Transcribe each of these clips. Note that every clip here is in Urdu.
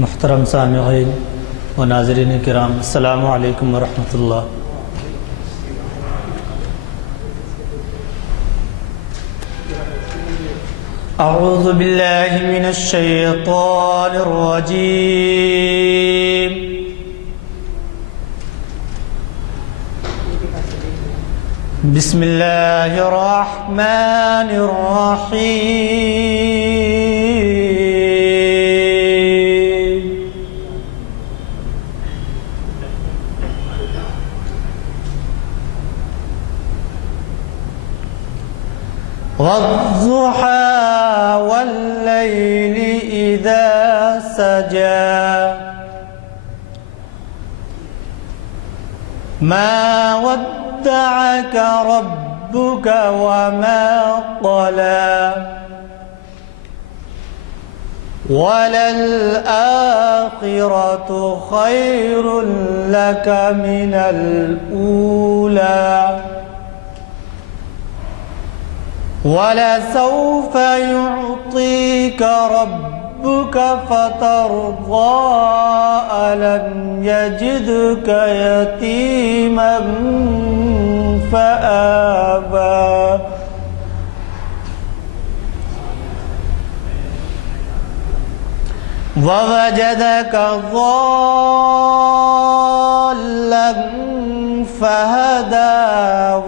محترم سامعین و ناظرین کرام، السلام علیکم ورحمۃ اللہ۔ اعوذ باللہ من الشیطان الرجیم۔ بسم اللہ الرحمن الرحیم۔ والضحى والليل إذا سجى ما ودعك ربك وما قلى وللآخرة خير لك من الأولى وَلَسَوْفَ يُعْطِيكَ رَبُّكَ فَتَرْضَىٰ أَلَمْ يَجِدْكَ يَتِيمًا فَآوَىٰ وَوَجَدَكَ ضَالًّا فَهَدَىٰ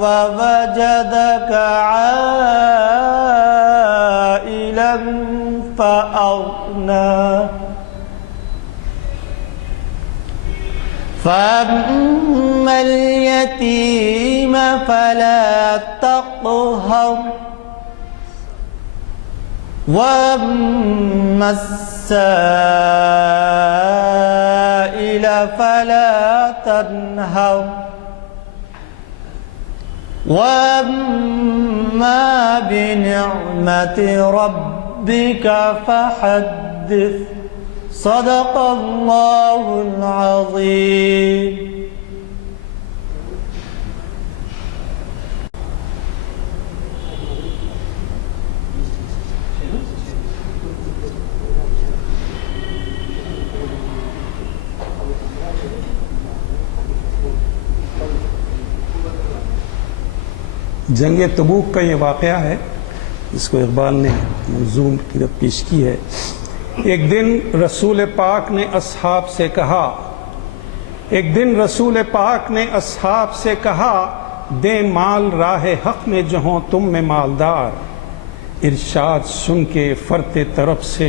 وَوَجَدَكَ عَائِلًا فَأَغْنَىٰ فَأَمَّا الْيَتِيمَ فَلَا تَقْهَرْ وَأَمَّا السَّائِلَ فَلَا تَنْهَرْ وَأَمَّا بِنِعْمَةِ رَبِّكَ فَحَدِّثْ۔ صدق اللہ العظیم۔ جنگ تبوک کا یہ واقعہ ہے جس کو اقبال نے منظوم کی پیش کی ہے۔ ایک دن رسول پاک نے اصحاب سے کہا دیں مال راہ حق میں جو ہوں تم میں مالدار۔ ارشاد سن کے فرط طرف سے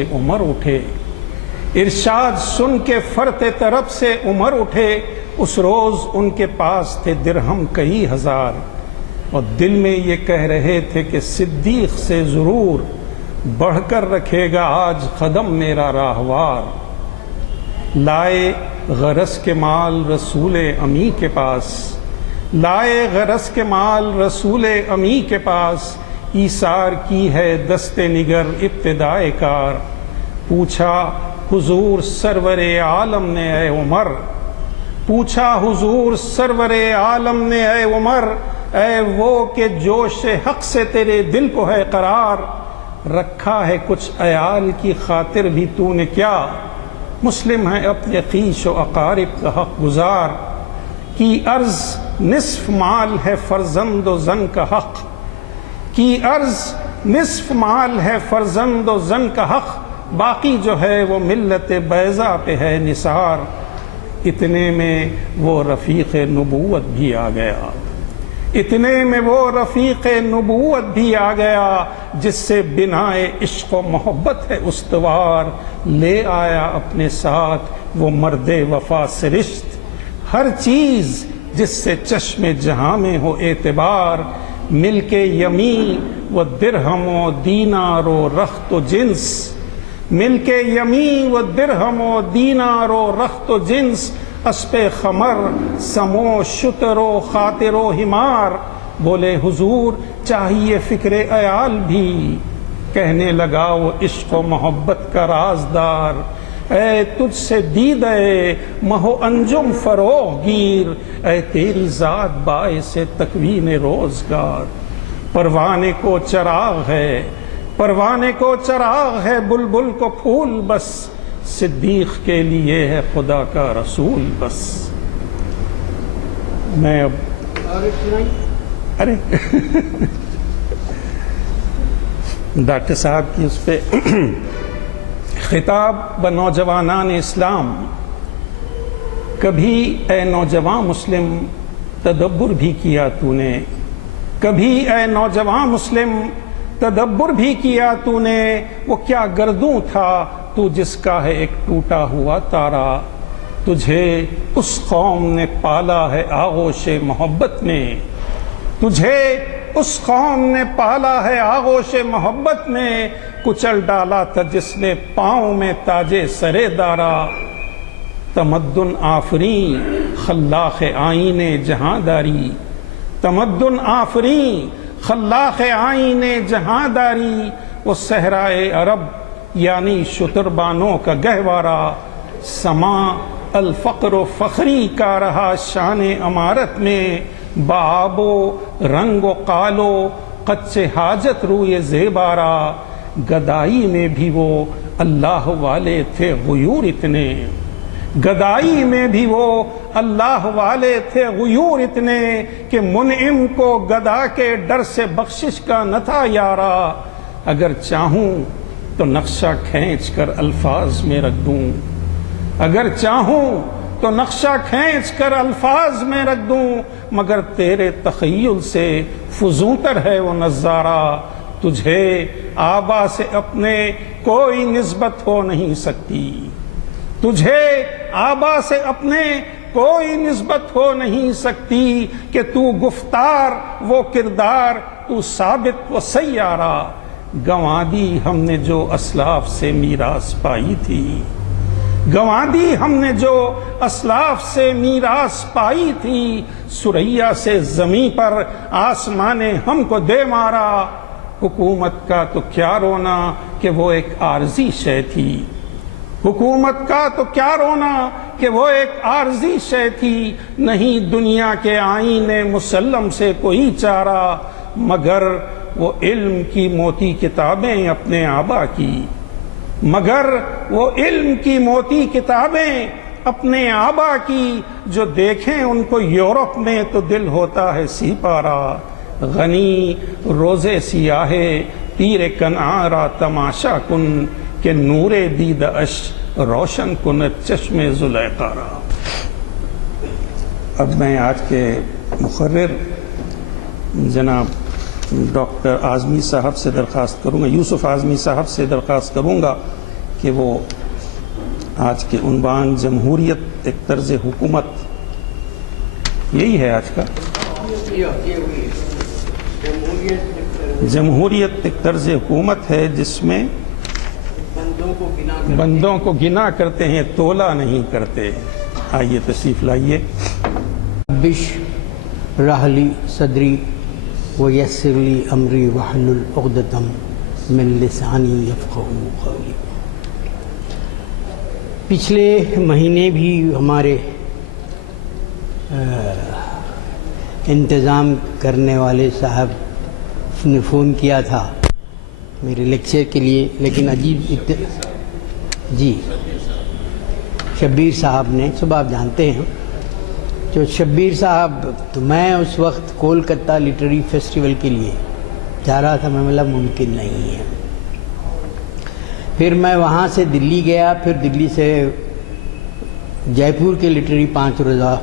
عمر اٹھے اس روز ان کے پاس تھے درہم کئی ہزار، اور دل میں یہ کہہ رہے تھے کہ صدیق سے ضرور بڑھ کر رکھے گا آج قدم میرا راہوار۔ لائے غرض کے مال رسول امی کے پاس ایثار کی ہے دست نگر ابتدائے کار۔ پوچھا حضور سرور عالم نے اے عمر اے وہ کہ جوش حق سے تیرے دل کو ہے قرار، رکھا ہے کچھ عیال کی خاطر بھی تو نے کیا؟ مسلم ہے اپنے خویش و اقارب کا حق گزار، کی عرض نصف مال ہے فرزند و زن کا حق، باقی جو ہے وہ ملت بیضا پہ ہے نثار۔ اتنے میں وہ رفیق نبوت بھی آ گیا جس سے بنائے عشق و محبت ہے استوار۔ لے آیا اپنے ساتھ وہ مرد وفا سرشت، ہر چیز جس سے چشم جہاں میں ہو اعتبار۔ مل کے یمین و درہم و دینار و رخت و جنس، اسپِ خمر سمو شتر و خاطر و ہمار۔ بولے حضور چاہیے فکر عیال بھی، کہنے لگا وہ عشق و محبت کا رازدار۔ اے تجھ سے دیدے مہ و انجم فروغ گیر، اے تیری ذات باعث تکوین روزگار۔ پروانے کو چراغ ہے بلبل کو پھول بس، صدیق کے لیے ہے خدا کا رسول بس. میں اب ارے ڈاکٹر صاحب کی اس پہ خطاب ب نوجوانان اسلام. کبھی اے نوجوان مسلم تدبر بھی کیا تو نے، کبھی اے نوجوان مسلم تدبر بھی کیا تو نے، وہ کیا گردوں تھا تو جس کا ہے ایک ٹوٹا ہوا تارا. تجھے اس قوم نے پالا ہے آغوش محبت میں، تجھے اس قوم نے پالا ہے آغوش محبت میں، کچل ڈالا تھا جس نے پاؤں میں تاجے سرے دارا. تمدن آفرین خلاق آئین جہاں داری، تمدن آفرین خلاق آئین جہاں داری. وہ صحرائے عرب یعنی شتربانوں کا گہوارہ، سما الفقر و فخری کا رہا شان امارت میں. بآب و رنگ و قالو قدچ حاجت روئے زیبارہ، گدائی میں بھی وہ اللہ والے تھے غیور اتنے، گدائی میں بھی وہ اللہ والے تھے غیور اتنے، کہ منعم کو گدا کے ڈر سے بخشش کا نہ تھا یارا. اگر چاہوں تو نقشہ کھینچ کر الفاظ میں رکھ دوں، اگر چاہوں تو نقشہ کھینچ کر الفاظ میں رکھ دوں، مگر تیرے تخیل سے فزوں تر ہے وہ نظارہ. تجھے آبا سے اپنے کوئی نسبت ہو نہیں سکتی، تجھے آبا سے اپنے کوئی نسبت ہو نہیں سکتی، کہ تو گفتار وہ کردار تو ثابت و سیارہ. گنوا دی ہم نے جو اسلاف سے میراث پائی تھی، گنوا دی ہم نے جو اسلاف سے میراث پائی تھی، سریا سے زمیں پر آسمان ہم کو دے مارا. حکومت کا تو کیا رونا کہ وہ ایک عارضی شے تھی، حکومت کا تو کیا رونا کہ وہ ایک عارضی شے تھی. نہیں دنیا کے آئین مسلم سے کوئی چارہ، مگر وہ علم کی موتی کتابیں اپنے آبا کی، مگر وہ علم کی موتی کتابیں اپنے آبا کی. جو دیکھیں ان کو یورپ میں تو دل ہوتا ہے سی پارا. غنی روزے سیاہے تیر کنعارا تماشا کن، کہ نور دید اش روشن کن چشم زلیخا را. اب میں آج کے مقرر جناب ڈاکٹر اعظمی صاحب سے درخواست کروں گا، یوسف اعظمی صاحب سے درخواست کروں گا کہ وہ آج کے عنوان جمہوریت ایک طرز حکومت، یہی ہے آج کا، جمہوریت ایک طرز حکومت ہے جس میں بندوں کو گنا کرتے ہیں تولا نہیں کرتے. آئیے تشریف لائیے. بش رحلی صدری ویسر لی امری واحلل عقدۃ من لسانی یفقہوا قولی. پچھلے مہینے بھی ہمارے انتظام کرنے والے صاحب نے فون کیا تھا میرے لیکچر کے لیے، لیکن عجیب جی شبیر صاحب نے، صبح آپ جانتے ہیں جو شبیر صاحب، تو میں اس وقت کولکتہ لٹریری فیسٹیول کے لیے جا رہا تھا. میں بولا ممکن نہیں ہے. پھر میں وہاں سے دلی گیا، پھر دلی سے جے پور کے لٹریری 5 روزہ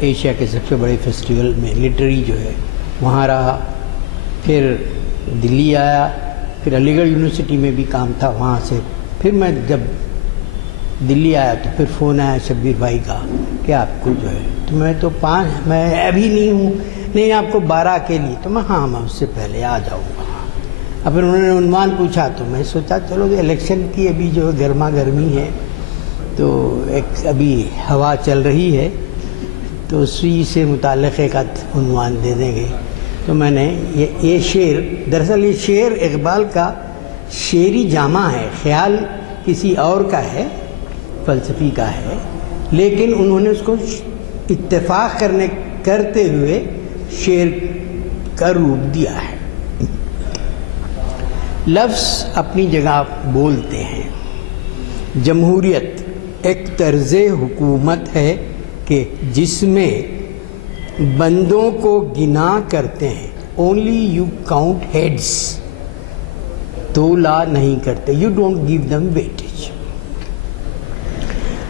ایشیا کے سب سے بڑے فیسٹیول میں لٹریری جو ہے وہاں رہا. پھر دلی آیا، پھر علی گڑھ یونیورسٹی میں بھی کام تھا وہاں سے. پھر میں جب دلی آیا تو پھر فون آیا شبیر بھائی کا کہ آپ کو جو ہے، تو میں تو 5 میں ابھی نہیں ہوں، نہیں آپ کو 12 کے لیے، تو میں ہاں میں اس سے پہلے آ جاؤں گا. اب پھر انہوں نے عنوان پوچھا تو میں سوچا چلو کہ الیکشن کی ابھی جو گرما گرمی ہے تو ایک ابھی ہوا چل رہی ہے تو اسی سے متعلق ایک عنوان دے دیں گے. تو میں نے یہ شعر، دراصل یہ شعر اقبال کا شعری جامع ہے، خیال کسی اور کا ہے، فلسفی کا ہے، لیکن انہوں نے اس کو اتفاق کرتے ہوئے شعر کا روپ دیا ہے. لفظ اپنی جگہ بولتے ہیں، جمہوریت ایک طرز حکومت ہے کہ جس میں بندوں کو گنا کرتے ہیں. اونلی یو کاؤنٹ ہیڈس، تولا نہیں کرتے. You don't give them weightage.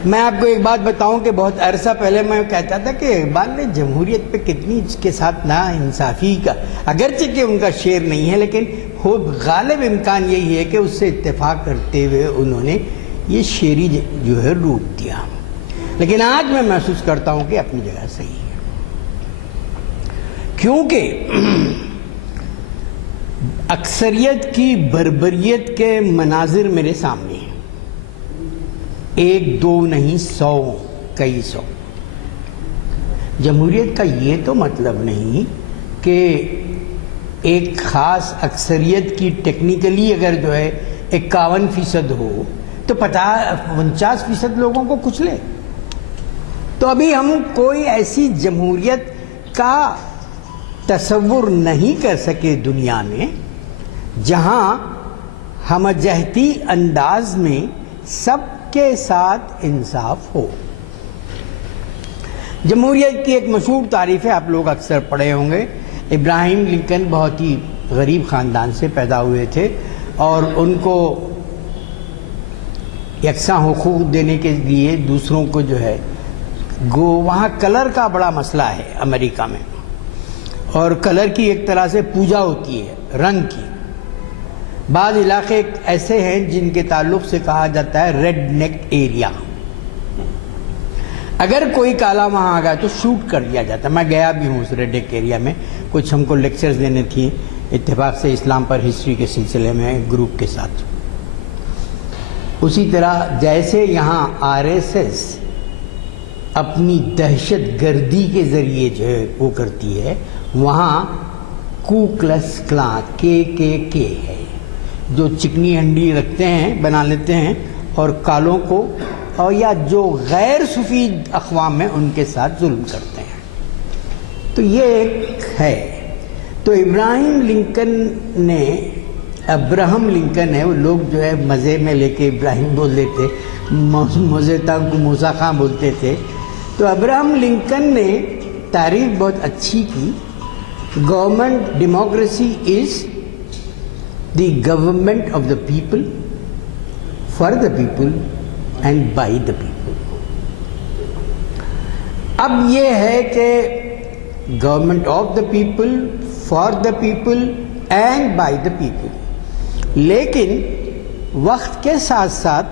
میں آپ کو ایک بات بتاؤں کہ بہت عرصہ پہلے میں کہتا تھا کہ اقبال نے جمہوریت پہ کتنی اس کے ساتھ نا انصافی کا، اگرچہ کہ ان کا شعر نہیں ہے لیکن غالب امکان یہی ہے کہ اس سے اتفاق کرتے ہوئے انہوں نے یہ شعری جو ہے روپ دیا. لیکن آج میں محسوس کرتا ہوں کہ اپنی جگہ صحیح ہے، کیونکہ اکثریت کی بربریت کے مناظر میرے سامنے ہیں. ایک دو نہیں، 100 کئی 100. جمہوریت کا یہ تو مطلب نہیں کہ ایک خاص اکثریت کی ٹیکنیکلی اگر جو ہے 51% ہو تو 49% لوگوں کو کچھ لے. تو ابھی ہم کوئی ایسی جمہوریت کا تصور نہیں کر سکے دنیا میں جہاں ہم جہتی انداز میں سب کے ساتھ انصاف ہو. جمہوریت کی ایک مشہور تعریف ہے، آپ لوگ اکثر پڑھے ہوں گے. ابراہیم لنکن بہت ہی غریب خاندان سے پیدا ہوئے تھے اور ان کو یکساں حقوق دینے کے لیے دوسروں کو جو ہے وہاں کلر کا بڑا مسئلہ ہے امریکہ میں، اور کلر کی ایک طرح سے پوجا ہوتی ہے، رنگ کی. بعض علاقے ایسے ہیں جن کے تعلق سے کہا جاتا ہے ریڈ نیک ایریا. اگر کوئی کالا وہاں آ گیا تو شوٹ کر دیا جاتا. میں گیا بھی ہوں اس ریڈ نیک ایریا میں، کچھ ہم کو لیکچرز دینے تھیں اتفاق سے اسلام پر ہسٹری کے سلسلے میں گروپ کے ساتھ. اسی طرح جیسے یہاں RSS اپنی دہشت گردی کے ذریعے جو ہے وہ کرتی ہے، وہاں کو کلس کلان KKK ہے، جو چکنی ہنڈی رکھتے ہیں، بنا لیتے ہیں اور کالوں کو اور یا جو غیر سفید اقوام ہیں ان کے ساتھ ظلم کرتے ہیں. تو یہ ایک ہے. تو ابراہیم لنکن نے، ابراہم لنکن ہے، وہ لوگ جو ہے مزے میں لے کے ابراہیم بول دیتے، موزیتا کو موسیٰ خان بولتے تھے. تو ابراہم لنکن نے تعریف بہت اچھی کی. Government democracy is the government of the people, for the people and by the people. اب یہ ہے کہ government of the people, for the people and by the people, لیکن وقت کے ساتھ ساتھ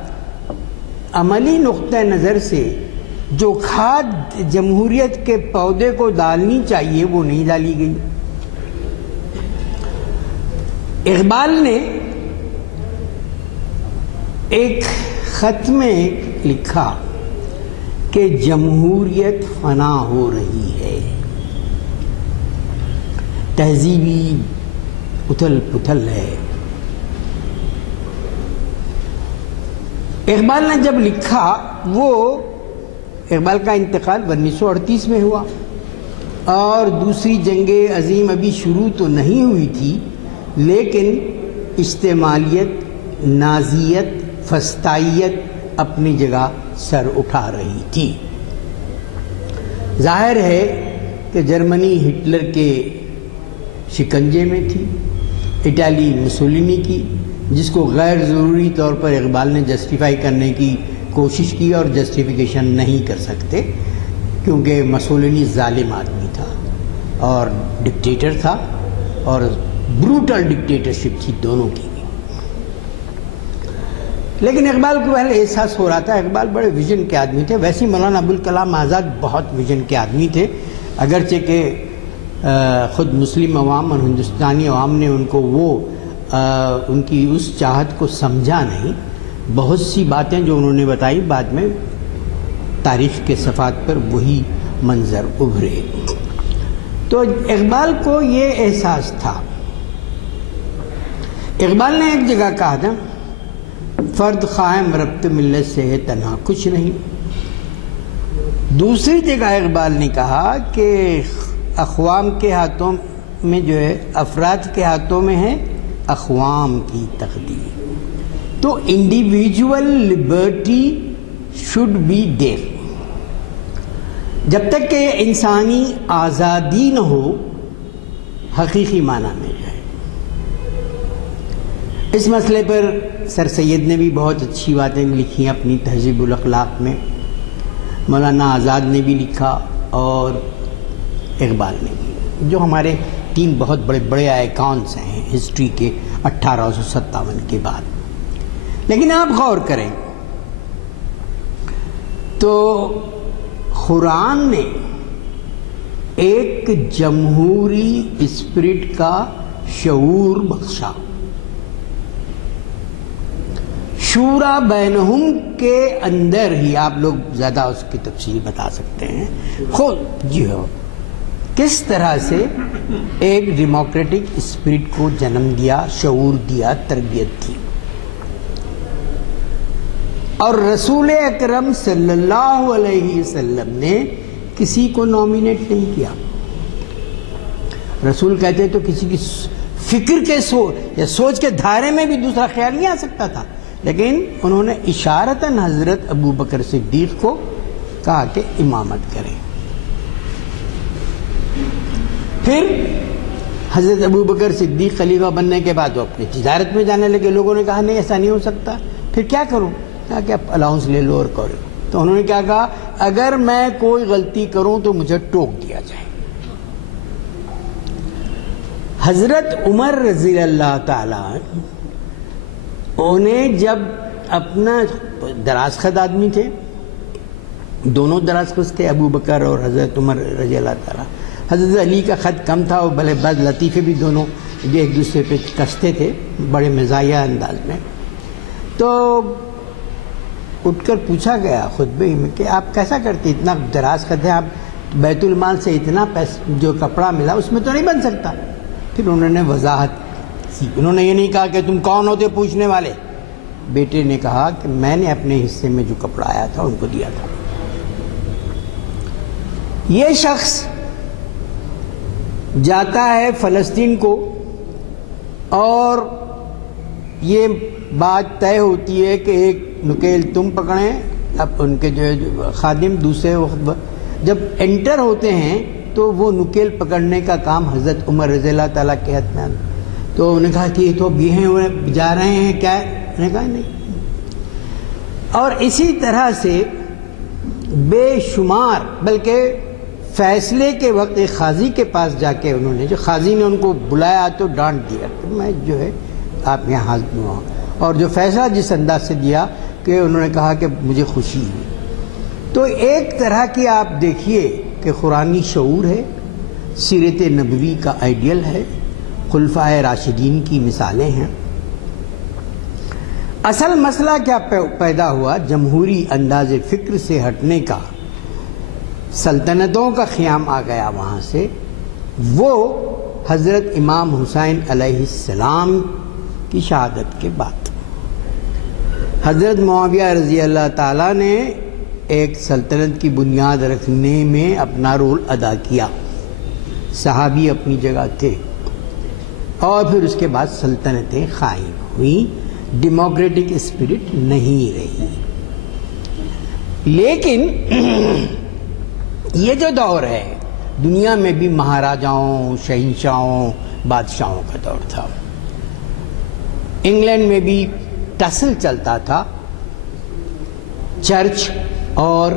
عملی نقطہ نظر سے جو کھاد جمہوریت کے پودے کو ڈالنی چاہیے وہ نہیں ڈالی گئی. اقبال نے ایک خط میں لکھا کہ جمہوریت فنا ہو رہی ہے، تہذیبی اتھل پتھل ہے. اقبال نے جب لکھا، وہ اقبال کا انتقال 1938 میں ہوا اور دوسری جنگ عظیم ابھی شروع تو نہیں ہوئی تھی، لیکن استعمالیت، نازیت، فسطائیت اپنی جگہ سر اٹھا رہی تھی. ظاہر ہے کہ جرمنی ہٹلر کے شکنجے میں تھی، اٹالی مسولینی کی، جس کو غیر ضروری طور پر اقبال نے جسٹیفائی کرنے کی کوشش کی اور جسٹیفیکیشن نہیں کر سکتے، کیونکہ مسولینی ظالم آدمی تھا اور ڈکٹیٹر تھا اور بروٹل ڈکٹیٹرشپ تھی دونوں کی. لیکن اقبال کو پہلے احساس ہو رہا تھا. اقبال بڑے ویژن کے آدمی تھے. ویسے مولانا ابوالکلام آزاد بہت ویژن کے آدمی تھے، اگرچہ کہ خود مسلم عوام اور ہندوستانی عوام نے ان کو ان کی اس چاہت کو سمجھا نہیں. بہت سی باتیں جو انہوں نے بتائی بعد میں تاریخ کے صفحات پر وہی منظر ابھرے. تو اقبال کو یہ احساس تھا. اقبال نے ایک جگہ کہا تھا، فرد قائم ربط ملت سے ہے تنہا کچھ نہیں. دوسری جگہ اقبال نے کہا کہ اقوام کے ہاتھوں میں جو ہے، افراد کے ہاتھوں میں ہے اقوام کی تقدیر. تو individual liberty should be there. جب تک کہ انسانی آزادی نہ ہو حقیقی معنی میں جو ہے. اس مسئلے پر سر سید نے بھی بہت اچھی باتیں لکھی ہیں اپنی تہذیب الاخلاق میں. مولانا آزاد نے بھی لکھا اور اقبال نے بھی، جو ہمارے 3 بہت بڑے بڑے آئیکانس ہیں ہسٹری کے 1857 کے بعد. لیکن آپ غور کریں تو قرآن نے ایک جمہوری اسپرٹ کا شعور بخشا. شورا بینہم کے اندر ہی، آپ لوگ زیادہ اس کی تفصیل بتا سکتے ہیں خود، جی ہو کس طرح سے ایک ڈیموکریٹک اسپرٹ کو جنم دیا، شعور دیا، تربیت دی. اور رسول اکرم صلی اللہ علیہ وسلم نے کسی کو نامینیٹ نہیں کیا. رسول کہتے تو کسی کی فکر کے یا سوچ کے دھارے میں بھی دوسرا خیال نہیں آ سکتا تھا، لیکن انہوں نے اشارتاً حضرت ابو بکر صدیق کو کہا کہ امامت کریں. پھر حضرت ابو بکر صدیق خلیفہ بننے کے بعد وہ اپنی تجارت میں جانے لگے. لوگوں نے کہا نہیں ایسا نہیں ہو سکتا. پھر کیا کروں؟ کہا کہ آپ الاؤنس لے لو اور کرو. تو انہوں نے کیا کہا؟ اگر میں کوئی غلطی کروں تو مجھے ٹوک دیا جائے. حضرت عمر رضی اللہ تعالی انہیں جب اپنا دراز خط آدمی تھے، دونوں دراز خط تھے، ابو بکر اور حضرت عمر رضی اللہ تعالی. حضرت علی کا خط کم تھا، وہ بھلے بعض لطیفے بھی دونوں جو ایک دوسرے پہ کستے تھے بڑے مزاحیہ انداز میں. تو اٹھ کر پوچھا گیا خطبے میں کہ آپ کیسا کرتے، اتنا دراز خط ہے، آپ بیت المال سے اتنا جو کپڑا ملا اس میں تو نہیں بن سکتا. پھر انہوں نے وضاحت کی. انہوں نے یہ نہیں کہا کہ تم کون ہوتے پوچھنے والے. بیٹے نے کہا کہ میں نے اپنے حصے میں جو کپڑا آیا تھا ان کو دیا تھا. یہ شخص جاتا ہے فلسطین کو اور یہ بات طے ہوتی ہے کہ ایک نکیل تم پکڑیں، اب ان کے جو خادم دوسرے وقت جب انٹر ہوتے ہیں تو وہ نکیل پکڑنے کا کام حضرت عمر رضی اللہ تعالیٰ کے ہاتھ میں. تو انہوں نے کہا کہ یہ تو اب یہ ہیں جا رہے ہیں کیا ہے؟ انہوں نے کہا نہیں. اور اسی طرح سے بے شمار، بلکہ فیصلے کے وقت ایک قاضی کے پاس جا کے انہوں نے، جو قاضی نے ان کو بلایا تو ڈانٹ دیا کہ میں جو ہے آپ یہاں حاضر ہوں. اور جو فیصلہ جس انداز سے دیا کہ انہوں نے کہا کہ مجھے خوشی ہے. تو ایک طرح کی آپ دیکھیے کہ قرآنی شعور ہے، سیرت نبوی کا آئیڈیل ہے، خلفائے راشدین کی مثالیں ہیں. اصل مسئلہ کیا پیدا ہوا؟ جمہوری انداز فکر سے ہٹنے کا، سلطنتوں کا قیام آ گیا وہاں سے. وہ حضرت امام حسین علیہ السلام کی شہادت کے بعد حضرت معاویہ رضی اللہ تعالیٰ نے ایک سلطنت کی بنیاد رکھنے میں اپنا رول ادا کیا. صحابی اپنی جگہ تھے اور پھر اس کے بعد سلطنتیں قائم ہوئیں، ڈیموکریٹک اسپرٹ نہیں رہی. لیکن یہ جو دور ہے دنیا میں بھی مہاراجاؤں، شہنشاہوں، بادشاہوں کا دور تھا. انگلینڈ میں بھی ٹسل چلتا تھا چرچ اور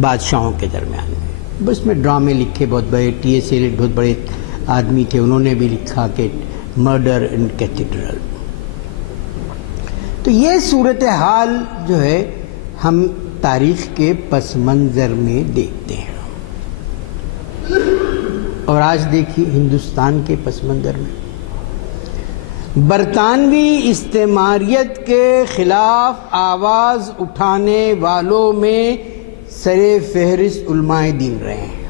بادشاہوں کے درمیان میں. اس میں ڈرامے لکھے بہت بڑے، ٹی ایس ایلیٹ بہت بڑے آدمی تھے، انہوں نے بھی لکھا کہ مرڈر ان کیتھیڈرل. تو یہ صورتحال جو ہے ہم تاریخ کے پس منظر میں دیکھتے ہیں. اور آج دیکھیے ہندوستان کے پس منظر میں برطانوی استعماریت کے خلاف آواز اٹھانے والوں میں سر فہرست علماء دین رہے ہیں.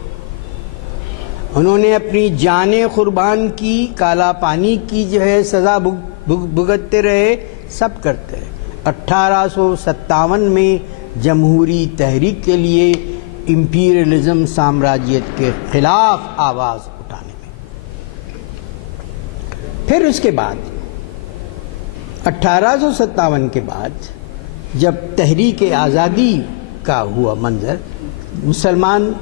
انہوں نے اپنی جانیں قربان کی، کالا پانی کی جو ہے سزا بھگتتے رہے، سب کرتے رہے. 1857 میں جمہوری تحریک کے لیے امپیریلزم، سامراجیت کے خلاف آواز اٹھانے میں. پھر اس کے بعد 1857 کے بعد جب تحریک آزادی کا ہوا منظر، مسلمان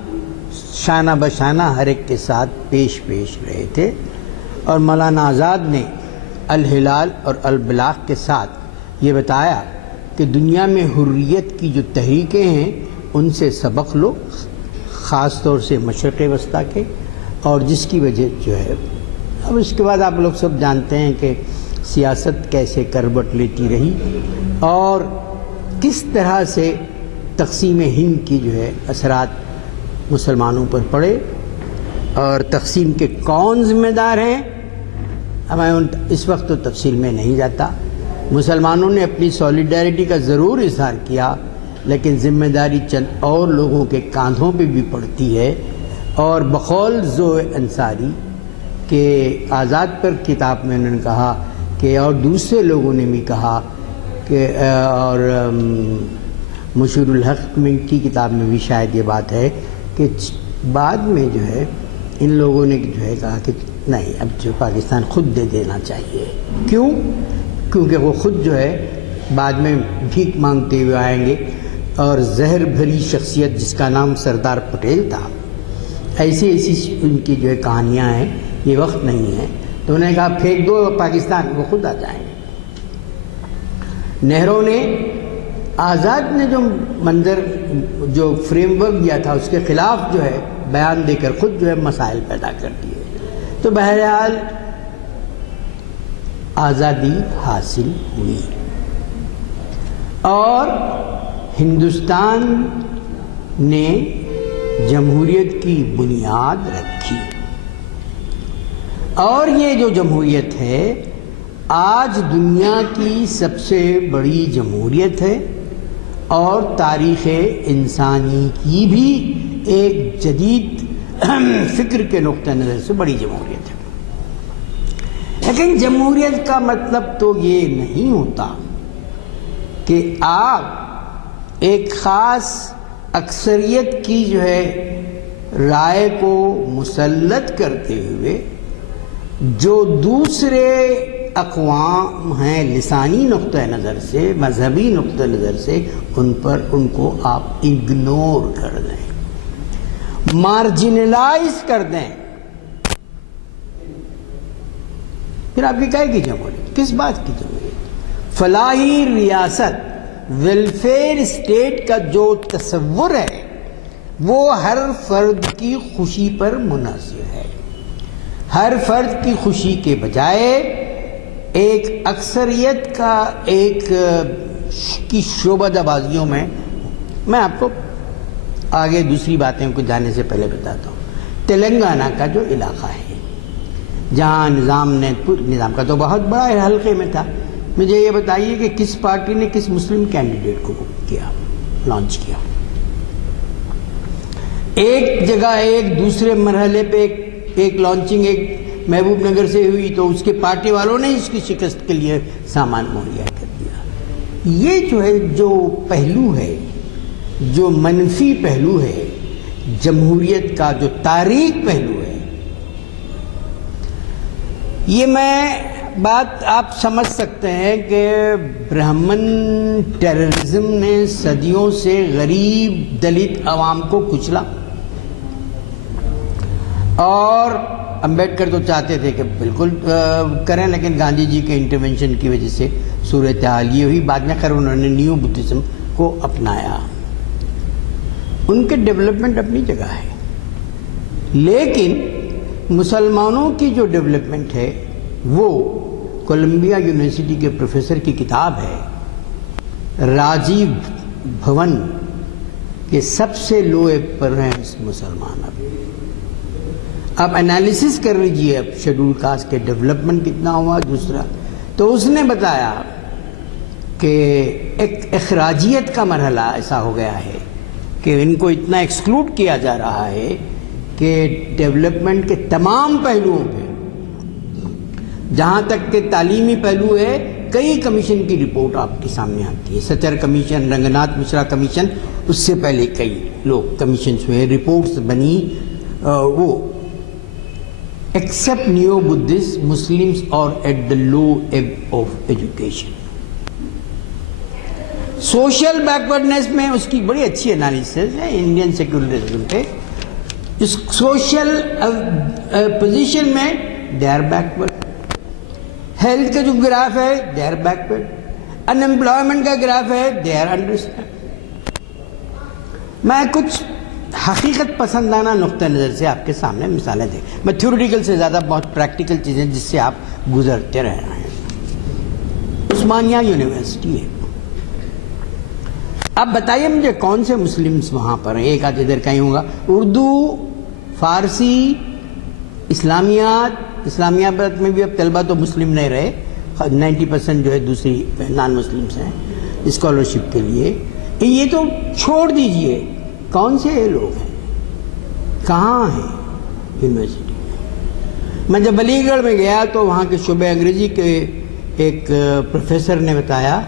شانہ بشانہ ہر ایک کے ساتھ پیش رہے تھے، اور مولانا آزاد نے الہلال اور البلاغ کے ساتھ یہ بتایا کہ دنیا میں حریت کی جو تحریکیں ہیں ان سے سبق لو، خاص طور سے مشرق وسطیٰ کے، اور جس کی وجہ جو ہے اب اس کے بعد آپ لوگ سب جانتے ہیں کہ سیاست کیسے کروٹ لیتی رہی اور کس طرح سے تقسیم ہند کی جو ہے اثرات مسلمانوں پر پڑے، اور تقسیم کے کون ذمہ دار ہیں اب میں اس وقت تو تفصیل میں نہیں جاتا۔ مسلمانوں نے اپنی سولیڈیرٹی کا ضرور اظہار کیا، لیکن ذمہ داری چند اور لوگوں کے کاندھوں پہ بھی پڑتی ہے، اور بقول ذو انصاری کہ آزاد پر کتاب میں انہوں نے کہا کہ، اور دوسرے لوگوں نے بھی کہا کہ، اور مشیر الحق کی کتاب میں بھی شاید یہ بات ہے کہ بعد میں جو ہے ان لوگوں نے جو ہے کہا کہ نہیں، اب جو پاکستان خود دے دینا چاہیے۔ کیوں؟ کیونکہ وہ خود جو ہے بعد میں بھیک مانگتے ہوئے آئیں گے، اور زہر بھری شخصیت جس کا نام سردار پٹیل تھا، ایسی ان کی جو ہے کہانیاں ہیں، یہ وقت نہیں ہے، تو انہوں نے کہا پھینک دو پاکستان، وہ خود آ جائیں گے۔ نہرو نے، آزاد نے جو منظر جو فریم ورک دیا تھا اس کے خلاف جو ہے بیان دے کر خود جو ہے مسائل پیدا کر دیے۔ تو بہرحال آزادی حاصل ہوئی اور ہندوستان نے جمہوریت کی بنیاد رکھی، اور یہ جو جمہوریت ہے آج دنیا کی سب سے بڑی جمہوریت ہے، اور تاریخ انسانی کی بھی ایک جدید فکر کے نقطہ نظر سے بڑی جمہوریت ہے۔ لیکن جمہوریت کا مطلب تو یہ نہیں ہوتا کہ آپ ایک خاص اکثریت کی جو ہے رائے کو مسلط کرتے ہوئے جو دوسرے اقوام ہیں لسانی نقطہ نظر سے، مذہبی نقطہ نظر سے، ان کو آپ اگنور کر دیں، مارجنلائز کر دیں، پھر آپ کی کہے گی جمہوریت؟ کس بات کی جمہوریت؟ فلاحی ریاست، ویلفیئر اسٹیٹ کا جو تصور ہے وہ ہر فرد کی خوشی پر منحصر ہے۔ ہر فرد کی خوشی کے بجائے ایک اکثریت کا ایک کی شعبہ بازیوں میں آپ کو آگے دوسری باتیں کو جانے سے پہلے بتاتا ہوں۔ تلنگانہ کا جو علاقہ ہے جہاں نظام کا تو بہت بڑا حلقے میں تھا، مجھے یہ بتائیے کہ کس پارٹی نے کس مسلم کینڈیڈیٹ کو کیا، لانچ کیا؟ ایک جگہ ایک دوسرے مرحلے پہ ایک لانچنگ ایک محبوب نگر سے ہوئی تو اس کے پارٹی والوں نے اس کی شکست کے لیے سامان مہیا کر دیا۔ یہ جو ہے جو پہلو ہے، جو منفی پہلو ہے جمہوریت کا، جو تاریخ پہلو ہے، یہ میں بات آپ سمجھ سکتے ہیں کہ برہمن ٹیررزم نے صدیوں سے غریب دلت عوام کو کچلا، اور امبیڈکر تو چاہتے تھے کہ بالکل کریں، لیکن گاندھی جی کے انٹرونشن کی وجہ سے صورتحال یہ ہوئی۔ بعد میں خیر انہوں نے نیو بدھزم کو اپنایا۔ ان کے ڈیولپمنٹ اپنی جگہ ہے، لیکن مسلمانوں کی جو ڈیولپمنٹ ہے وہ کولمبیا یونیورسٹی کے پروفیسر کی کتاب ہے، راجیو بھون کے سب سے لو پر ہیں مسلمان۔ اب انالیسس کر لیجیے اب شیڈول کاسٹ کے ڈیولپمنٹ کتنا ہوا۔ دوسرا تو اس نے بتایا کہ ایک اخراجیت کا مرحلہ ایسا ہو گیا ہے کہ ان کو اتنا ایکسکلوڈ کیا جا رہا ہے کہ ڈیولپمنٹ کے تمام پہلوؤں پہ، جہاں تک کہ تعلیمی پہلو ہے، کئی کمیشن کی رپورٹ آپ کے سامنے آتی ہے، سچر کمیشن، رنگناتھ مشرا کمیشن، اس سے پہلے کئی لوگ کمیشنز ہوئے، رپورٹس بنی، وہ except neo-Buddhists, Muslims are at the low ebb of education. Social backwardness میں اس کی بڑی اچھی انالیسس ہے انڈین سیکولرزم پہ. اس سوشل پوزیشن میں دے آر بیکورڈ. ہیلتھ کا جو گراف ہے دے آر بیکورڈ. انمپلائمنٹ کا گراف ہے دے آر انڈرسٹینڈ. میں کچھ حقیقت پسندانہ نقطہ نظر سے آپ کے سامنے مثالیں دیں. میں تھیوریٹیکل سے زیادہ بہت پریکٹیکل چیزیں جس سے آپ گزرتے رہ رہے ہیں. عثمانیہ یونیورسٹی ہے. اب بتائیے مجھے کون سے مسلمز وہاں پر ہیں؟ ایک آدھ ادھر کہیں ہوگا. اردو، فارسی، اسلامیات میں بھی اب طلبہ تو مسلم نہیں رہے. 90% جو ہے دوسری نان مسلمس ہیں اسکالرشپ کے لیے. یہ تو چھوڑ دیجئے، کون سے لوگ ہیں؟ کہاں ہیں یونیورسٹی میں؟ میں جب علی گڑھ میں گیا تو وہاں کے شعبہ انگریزی کے ایک پروفیسر نے بتایا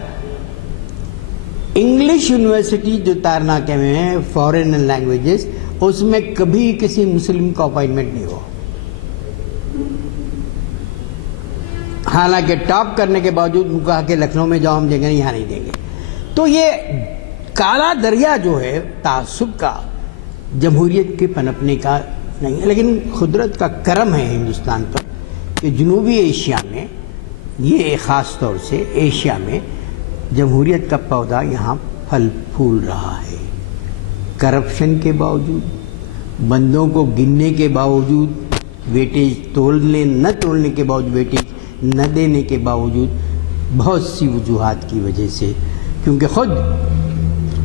انگلش یونیورسٹی جو تارناکے میں ہے فارن لینگویجز، اس میں کبھی کسی مسلم کا اپائنٹمنٹ نہیں ہوا. حالانکہ ٹاپ کرنے کے باوجود ان کو کہا کہ لکھنؤ میں جاؤ ہم جگہ یہاں نہیں دیں گے. تو یہ کالا دریا جو ہے تعصب کا، جمہوریت کے پنپنے کا نہیں ہے. لیکن قدرت کا کرم ہے ہندوستان پر کہ جنوبی ایشیا میں، یہ خاص طور سے ایشیا میں، جمہوریت کا پودا یہاں پھل پھول رہا ہے. کرپشن کے باوجود، بندوں کو گننے کے باوجود، ویٹیج نہ تولنے کے باوجود، ویٹیج نہ دینے کے باوجود، بہت سی وجوہات کی وجہ سے. کیونکہ خود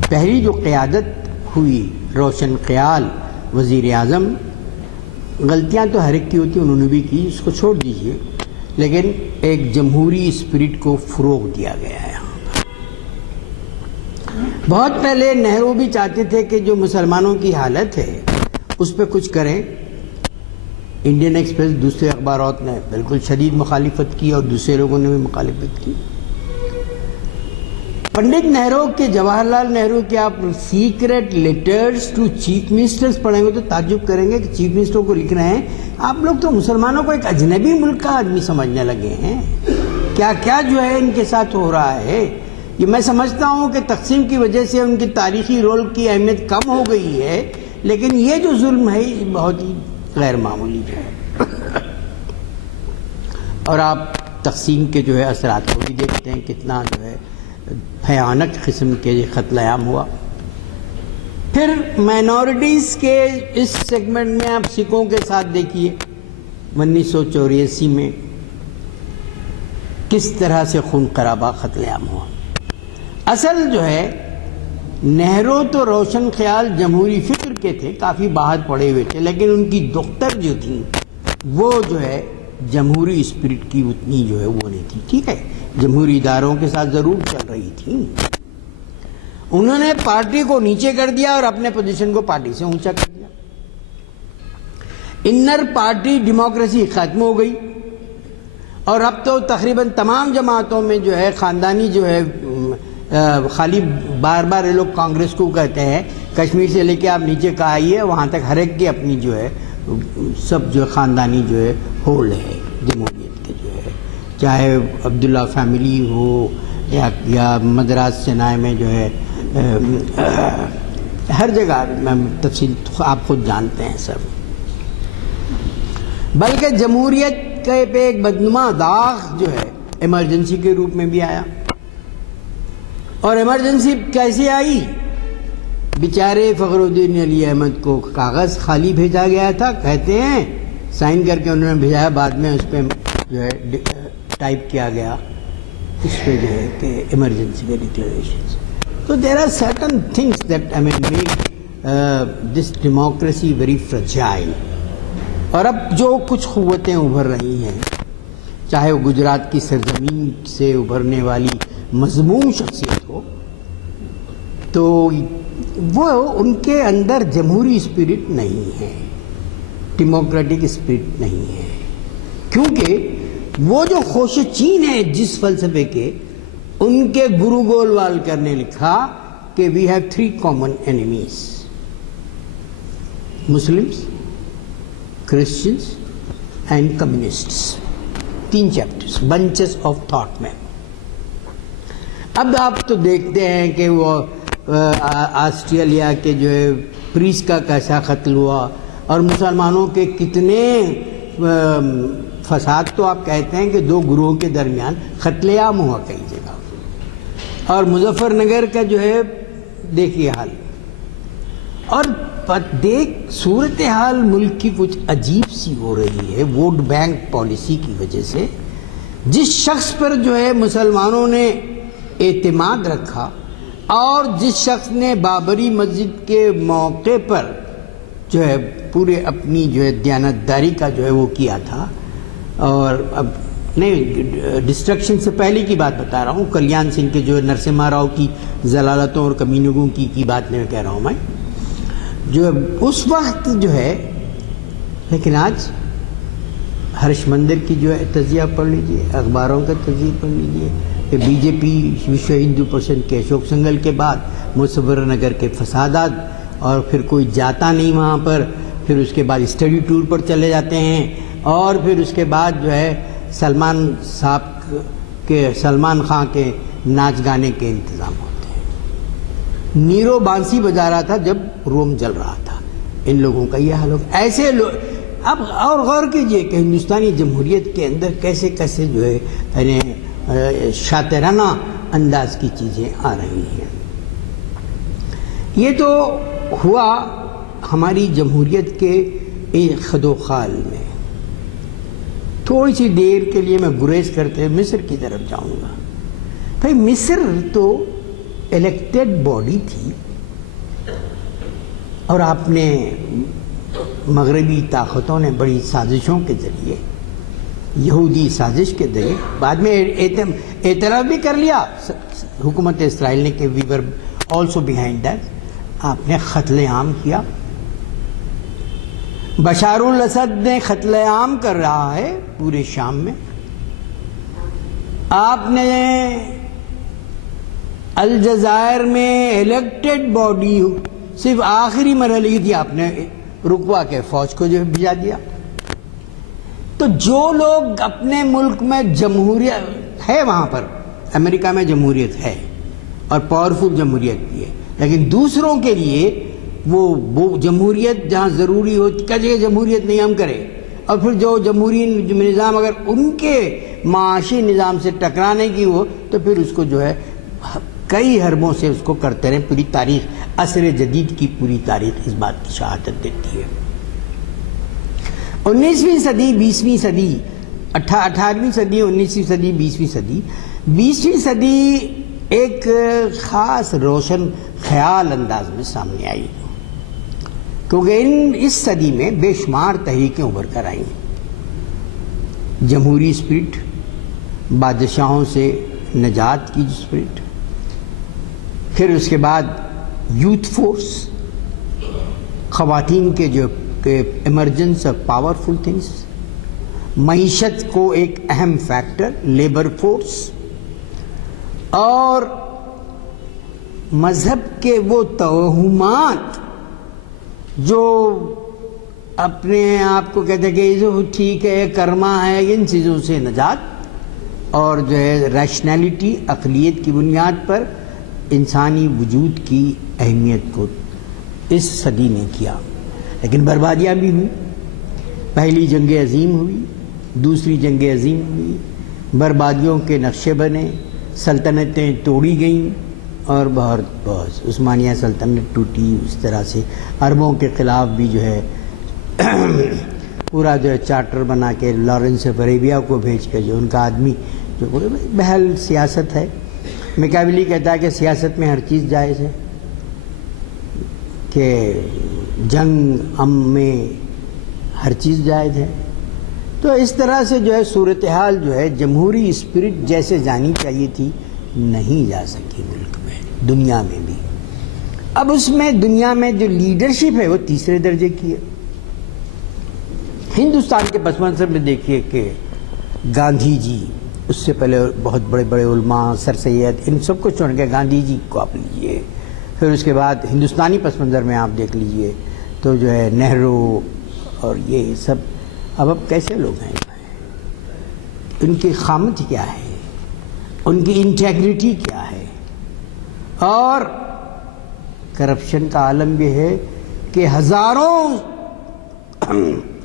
پہلی جو قیادت ہوئی روشن خیال وزیر اعظم، غلطیاں تو ہر ایک کی ہوتی انہوں نے بھی کی، اس کو چھوڑ دیجئے، لیکن ایک جمہوری اسپرٹ کو فروغ دیا گیا ہے. بہت پہلے نہرو بھی چاہتے تھے کہ جو مسلمانوں کی حالت ہے اس پہ کچھ کریں. انڈین ایکسپریس، دوسرے اخبارات نے بالکل شدید مخالفت کی اور دوسرے لوگوں نے بھی مخالفت کی. پنڈت نہرو کے، جواہر لال نہرو کے آپ secret letters to chief ministers پڑھیں گے تو تعجب کریں گے کہ چیف منسٹر کو لکھ رہے ہیں آپ لوگ تو مسلمانوں کو ایک اجنبی ملک کا آدمی سمجھنے لگے ہیں. کیا کیا جو ہے ان کے ساتھ ہو رہا ہے. یہ میں سمجھتا ہوں کہ تقسیم کی وجہ سے ان کی تاریخی رول کی اہمیت کم ہو گئی ہے، لیکن یہ جو ظلم ہے یہ بہت ہی غیر معمولی جو ہے. اور آپ تقسیم کے جو ہے اثرات کو بھی دیکھتے ہیں، کتنا جو ہے بھیانک قسم کے قتل عام ہوا. پھر مائنورٹیز کے اس سیگمنٹ میں آپ سکھوں کے ساتھ دیکھیے 1984 میں کس طرح سے خون خرابہ قتل عام ہوا. اصل جو ہے نہرو تو روشن خیال جمہوری فکر کے تھے، کافی باہر پڑے ہوئے تھے، لیکن ان کی دختر جو تھی وہ جو ہے جمہوری اسپرٹ کی اتنی جو ہے وہ نہیں تھی. ٹھیک ہے، جمہوری اداروں کے ساتھ ضرور چل رہی تھی. انہوں نے پارٹی کو نیچے کر دیا اور اپنے پوزیشن کو پارٹی سے اونچا کر دیا. انر پارٹی ڈیموکریسی ختم ہو گئی اور اب تو تقریباً تمام جماعتوں میں جو ہے خاندانی جو ہے، خالی بار بار یہ لوگ کانگریس کو کہتے ہیں کشمیر سے لے کے آپ نیچے کا آئیے وہاں تک ہر ایک کی اپنی جو ہے سب جو خاندانی جو ہے ہولڈ ہے جمہوریت کے جو ہے، چاہے عبداللہ فیملی ہو یا مدراس چنائے میں جو ہے، ہر جگہ میں تفصیل آپ خود جانتے ہیں سب. بلکہ جمہوریت کے پہ ایک بدنما داغ جو ہے ایمرجنسی کے روپ میں بھی آیا. اور ایمرجنسی کیسے آئی؟ بیچارے فخر الدین علی احمد کو کاغذ خالی بھیجا گیا تھا، کہتے ہیں سائن کر کے انہوں نے بھیجایا، بعد میں اس پہ جو ہے ٹائپ کیا گیا اس پہ جو ہے کہ ایمرجنسی کے ڈکلیریشن. تو there are certain things that make this democracy very fragile. اور اب جو کچھ قوتیں ابھر رہی ہیں، چاہے وہ گجرات کی سرزمین سے ابھرنے والی مضمون شخصیت ہو، تو وہ ان کے اندر جمہوری اسپرٹ نہیں ہے، ڈیموکریٹک اسپرٹ نہیں ہے. کیونکہ وہ جو خوش چین ہے جس فلسفے کے، ان کے گرو گولوالکر نے لکھا کہ we have 3 common enemies: Muslims, Christians and communists, 3 chapters bunches of thought میں. اب آپ تو دیکھتے ہیں کہ وہ آسٹریلیا کے جو ہے پریس کا کیسا قتل ہوا، اور مسلمانوں کے کتنے فساد. تو آپ کہتے ہیں کہ 2 گروہوں کے درمیان قتل عام ہوا کئی جگہ. اور مظفر نگر کا جو ہے دیکھیے حال. اور صورتحال ملک کی کچھ عجیب سی ہو رہی ہے ووٹ بینک پالیسی کی وجہ سے. جس شخص پر جو ہے مسلمانوں نے اعتماد رکھا، اور جس شخص نے بابری مسجد کے موقع پر جو ہے پورے اپنی جو ہے دیانتداری کا جو ہے وہ کیا تھا، اور اب نہیں ڈسٹرکشن سے پہلے کی بات بتا رہا ہوں، کلیان سنگھ کے جو ہے نرسمہا راؤ کی ضلالتوں اور کمینگوں کی بات نہیں کہہ رہا ہوں میں، جو اس وقت جو ہے. لیکن آج ہرش مندر کی جو ہے تجزیہ پڑھ لیجئے، اخباروں کا تجزیہ پڑھ لیجئے، کہ بی جے پی وشو ہندو پرسنٹ کے اشوک سنگل کے بعد مظفر نگر کے فسادات، اور پھر کوئی جاتا نہیں وہاں پر. پھر اس کے بعد اسٹڈی ٹور پر چلے جاتے ہیں، اور پھر اس کے بعد جو ہے سلمان خان کے ناچ گانے کے انتظام ہوتے ہیں. نیرو بانسی بجا رہا تھا جب روم جل رہا تھا. ان لوگوں کا یہ حال ہوگا. ایسے لوگ اب اور غور کیجئے کہ ہندوستانی جمہوریت کے اندر کیسے کیسے جو ہے یعنی شاطرانہ انداز کی چیزیں آ رہی ہیں. یہ تو ہوا ہماری جمہوریت کے خد و خال میں. تھوڑی سی دیر کے لیے میں گریز کرتے مصر کی طرف جاؤں گا. بھائی مصر تو الیکٹڈ باڈی تھی، اور آپ نے مغربی طاقتوں نے بڑی سازشوں کے ذریعے، یہودی سازش کے ذریعے بعد میں اعتراف بھی کر لیا حکومت اسرائیل نے کہ وی ور آلسو بیہائنڈ دیٹ. آپ نے قتل عام کیا. بشار الاسد نے قتل عام کر رہا ہے پورے شام میں. آپ نے الجزائر میں الیکٹڈ باڈی صرف آخری مرحلے کی تھی، آپ نے رکوا کے فوج کو جو بھیجا دیا. تو جو لوگ اپنے ملک میں جمہوریت ہے، وہاں پر امریکہ میں جمہوریت ہے اور پاورفل جمہوریت بھی ہے، لیکن دوسروں کے لیے وہ جمہوریت جہاں ضروری ہو کہ جمہوریت نہیں ہم کرے، اور پھر جو جمہوری نظام اگر ان کے معاشی نظام سے ٹکرانے کی ہو تو پھر اس کو جو ہے کئی حربوں سے اس کو کرتے رہے. پوری تاریخ عصر جدید کی پوری تاریخ اس بات کی شہادت دیتی ہے. 19ویں صدی 20ویں صدی 18ویں صدی 19ویں صدی 20ویں صدی 20ویں صدی ایک خاص روشن خیال انداز میں سامنے آئی، کیونکہ اس صدی میں بے شمار تحریکیں ابھر کر آئیں. جمہوری اسپرٹ، بادشاہوں سے نجات کی اسپرٹ، پھر اس کے بعد یوتھ فورس، خواتین کے جو ایمرجنس آف پاورفل تھنگس، معیشت کو ایک اہم فیکٹر لیبر فورس، اور مذہب کے وہ توہمات جو اپنے آپ کو کہتے ہیں کہ یہ ٹھیک ہے، کرما ہے، ان چیزوں سے نجات، اور جو ہے ریشنلٹی، عقلیت کی بنیاد پر انسانی وجود کی اہمیت کو اس صدی نے کیا. لیکن بربادیاں بھی ہوئی. پہلی جنگ عظیم ہوئی، دوسری جنگ عظیم ہوئی، بربادیوں کے نقشے بنے، سلطنتیں توڑی گئیں، اور بہت عثمانیہ سلطنت ٹوٹی. اس طرح سے عربوں کے خلاف بھی جو ہے پورا جو ہے چارٹر بنا کے لارنس آف عربیہ کو بھیج کے جو ان کا آدمی جو بہل سیاست ہے. میکاویلی کہتا ہے کہ سیاست میں ہر چیز جائز ہے، کہ جنگ میں ہر چیز جائز ہے. تو اس طرح سے جو ہے صورتحال جو ہے جمہوری اسپرٹ جیسے جانی چاہیے تھی نہیں جا سکی ملک میں، دنیا میں بھی. اب اس میں دنیا میں جو لیڈرشپ ہے وہ تیسرے درجے کی ہے. ہندوستان کے پس منظر میں دیکھیے کہ گاندھی جی، اس سے پہلے بہت بڑے بڑے علماء، سر سید، ان سب کو چھوڑ کے گاندھی جی کو آپ لیجئے. پھر اس کے بعد ہندوستانی پس منظر میں آپ دیکھ لیجئے تو جو ہے نہرو اور یہ سب اب کیسے لوگ ہیں؟ ان کی خامت کیا ہے، ان کی انٹیگریٹی کیا ہے؟ اور کرپشن کا عالم یہ ہے کہ ہزاروں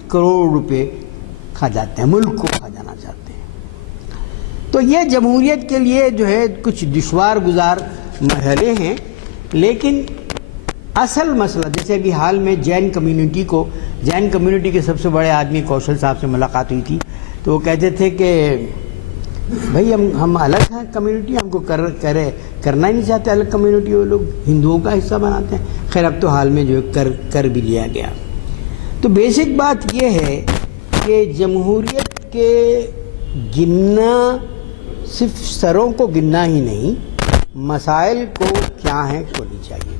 کروڑ روپے کھا جاتے ہیں، ملک کو کھا جانا چاہتے ہیں۔ تو یہ جمہوریت کے لیے جو ہے کچھ دشوار گزار مرحلے ہیں، لیکن اصل مسئلہ جیسے ابھی حال میں جین کمیونٹی کے سب سے بڑے آدمی کوشل صاحب سے ملاقات ہوئی تھی، تو وہ کہتے تھے کہ بھائی ہم الگ ہیں کمیونٹی، ہم کو کرنا ہی نہیں چاہتے الگ کمیونٹی، وہ لوگ ہندوؤں کا حصہ بناتے ہیں۔ خیر اب تو حال میں جو کر بھی لیا گیا۔ تو بیسک بات یہ ہے کہ جمہوریت کے گننا صرف سروں کو گننا ہی نہیں، مسائل کو کیا ہیں کھولنی چاہیے۔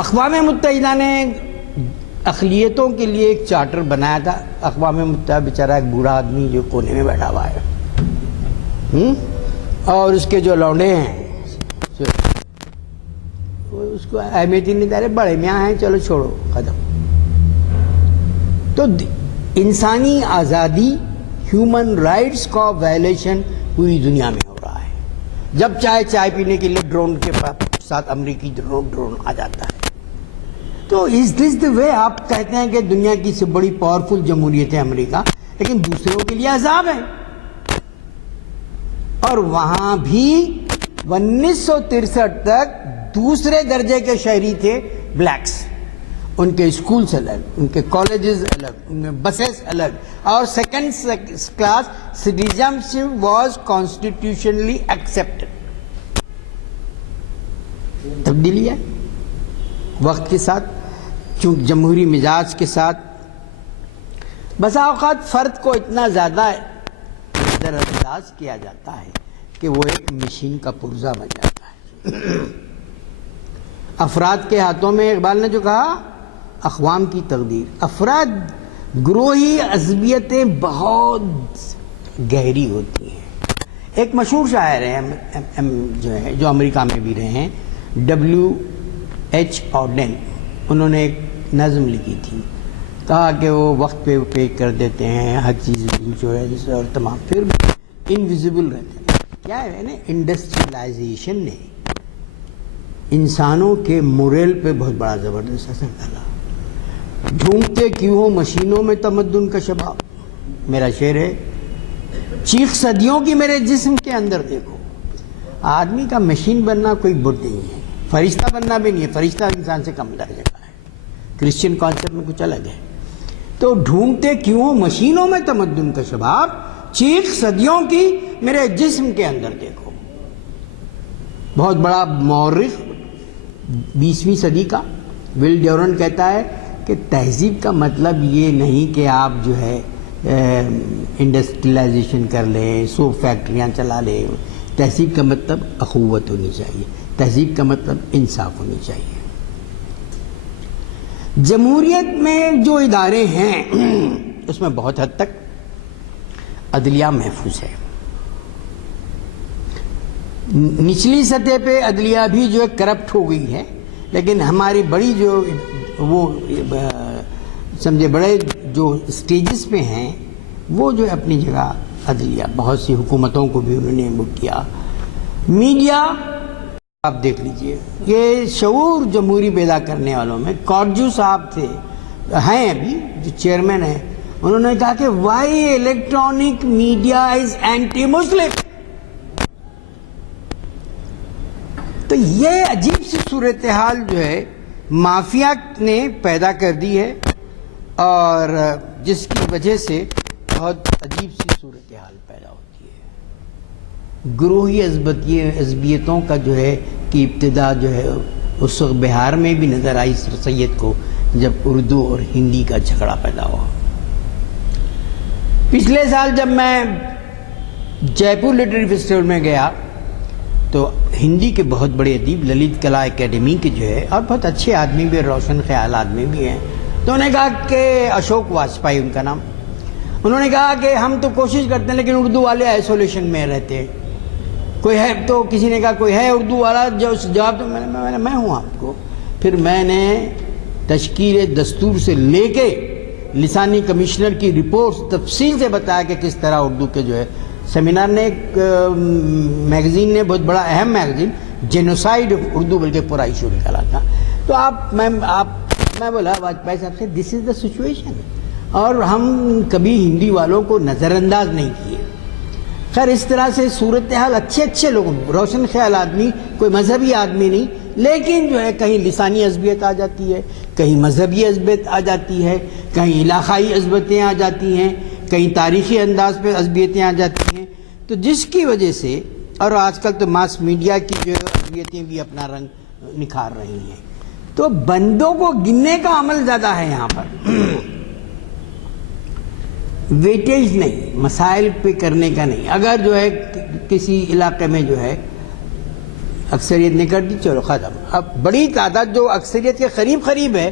اقوام متحدہ نے اقلیتوں کے لیے ایک چارٹر بنایا تھا۔ اقوام متحدہ بیچارہ ایک بوڑھا آدمی جو کونے میں بیٹھا ہوا ہے، اور اس کے جو لونڈے ہیں اس کو اہمیت ہی نہیں دے رہے، بڑے میاں ہیں چلو چھوڑو ختم۔ تو انسانی آزادی، ہیومن رائٹس کا وائلیشن پوری دنیا میں ہو رہا ہے۔ جب چائے پینے کے لیے ڈرون کے ساتھ امریکی ڈرون آ جاتا ہے۔ تو از دس دی وے آپ کہتے ہیں کہ دنیا کی سے بڑی پاورفل جمہوریت ہے امریکہ، لیکن دوسروں کے لیے عذاب ہے۔ اور وہاں بھی 1963 تک دوسرے درجے کے شہری تھے بلیکس، ان کے اسکولز الگ، ان کے کالجز الگ، ان میں بسز الگ، اور second class citizenship was constitutionally accepted. تبدیلی ہے وقت کے ساتھ، چونکہ جمہوری مزاج کے ساتھ بسا اوقات فرد کو اتنا زیادہ نظر انداز کیا جاتا ہے کہ وہ ایک مشین کا پرزہ بن جاتا ہے۔ افراد کے ہاتھوں میں، اقبال نے جو کہا، اقوام کی تقدیر۔ افراد گروہی عصبیتیں بہت گہری ہوتی ہیں۔ ایک مشہور شاعر ہے جو امریکہ میں بھی رہے ہیں، WH آڈن، انہوں نے ایک نظم لکھی تھی، کہا کہ وہ وقت پہ پے کر دیتے ہیں، ہر چیز جو ہے جیسے، اور تمام پھر انویزیبل رہتے ہیں۔ کیا ہے نا، انڈسٹریلائزیشن نے انسانوں کے موریل پہ بہت بڑا زبردست اثر ڈالا۔ ڈھونڈتے کیوں ہو مشینوں میں تمدن کا شباب، میرا شعر ہے، چیخ صدیوں کی میرے جسم کے اندر دیکھو۔ آدمی کا مشین بننا کوئی بت نہیں ہے، فرشتہ بننا بھی نہیں ہے، فرشتہ انسان سے کم درجے کا ہے، کرسچین کانسیپٹ میں کچھ الگ ہے۔ تو ڈھونڈتے کیوں ہو مشینوں میں تمدن کا شباب، چیخ صدیوں کی میرے جسم کے اندر دیکھو۔ بہت بڑا مورخ 20ویں صدی کا ول ڈیورنٹ کہتا ہے کہ تہذیب کا مطلب یہ نہیں کہ آپ جو ہے انڈسٹریلائزیشن کر لیں، سو فیکٹریاں چلا لیں۔ تہذیب کا مطلب اخوت ہونی چاہیے، تہذیب کا مطلب انصاف ہونی چاہیے۔ جمہوریت میں جو ادارے ہیں اس میں بہت حد تک عدلیہ محفوظ ہے۔ نچلی سطح پہ عدلیہ بھی جو ہے کرپٹ ہو گئی ہے، لیکن ہماری بڑی جو وہ سمجھے بڑے جو سٹیجز پہ ہیں وہ جو اپنی جگہ عدلیہ، بہت سی حکومتوں کو بھی انہوں نے وہ کیا۔ میڈیا آپ دیکھ لیجئے، یہ شعور جمہوری پیدا کرنے والوں میں کارجو صاحب تھے، ہیں ابھی جو چیئرمین ہیں، انہوں نے کہا کہ why electronic media is anti Muslim. تو یہ عجیب سی صورتحال جو ہے مافیا نے پیدا کر دی ہے، اور جس کی وجہ سے بہت عجیب سی صورتحال پیدا ہوتی ہے۔ گروہی عصبیتوں کا جو ہے کہ ابتدا جو ہے اس وقت بہار میں بھی نظر آئی سر سید کو، جب اردو اور ہندی کا جھگڑا پیدا ہوا۔ پچھلے سال جب میں جے پور لٹریری فیسٹیول میں گیا تو ہندی کے بہت بڑے ادیب للت کلا اکیڈمی کے جو ہے، اور بہت اچھے آدمی بھی، روشن خیال آدمی بھی ہیں، تو انہوں نے کہا کہ اشوک واجپئی ان کا نام، انہوں نے کہا کہ ہم تو کوشش کرتے ہیں لیکن اردو والے آئسولیشن میں رہتے ہیں۔ کوئی ہے تو کسی نے کہا کوئی ہے اردو والا جو جواب، تو میں ہوں آپ کو۔ پھر میں نے تشکیل دستور سے لے کے لسانی کمشنر کی رپورٹس تفصیل سے بتایا کہ کس طرح اردو کے جو ہے سیمینار نے ایک میگزین نے بہت بڑا اہم میگزین جینوسائیڈ آف اردو بلکہ پورا ایشو نکالا تھا. تو میں بولا واجپئی صاحب سے دس از دا سچویشن, اور ہم کبھی ہندی والوں کو نظر انداز نہیں کیے. خیر اس طرح سے صورتحال اچھے لوگوں, روشن خیال آدمی, کوئی مذہبی آدمی نہیں, لیکن جو ہے کہیں لسانی عصبیت آ جاتی ہے, کہیں مذہبی عصبیت آ جاتی ہے, کہیں علاقائی عصبیتیں آ جاتی ہیں, کہیں تاریخی انداز پہ عصبیتیں آ جاتی ہیں. تو جس کی وجہ سے, اور آج کل تو ماس میڈیا کی جو عصبیتیں بھی اپنا رنگ نکھار رہی ہیں, تو بندوں کو گننے کا عمل زیادہ ہے یہاں پر, ویٹیج نہیں, مسائل پہ کرنے کا نہیں. اگر جو ہے کسی علاقے میں جو ہے اکثریت نے کر دی, چلو ختم. اب بڑی تعداد جو اکثریت کے قریب ہے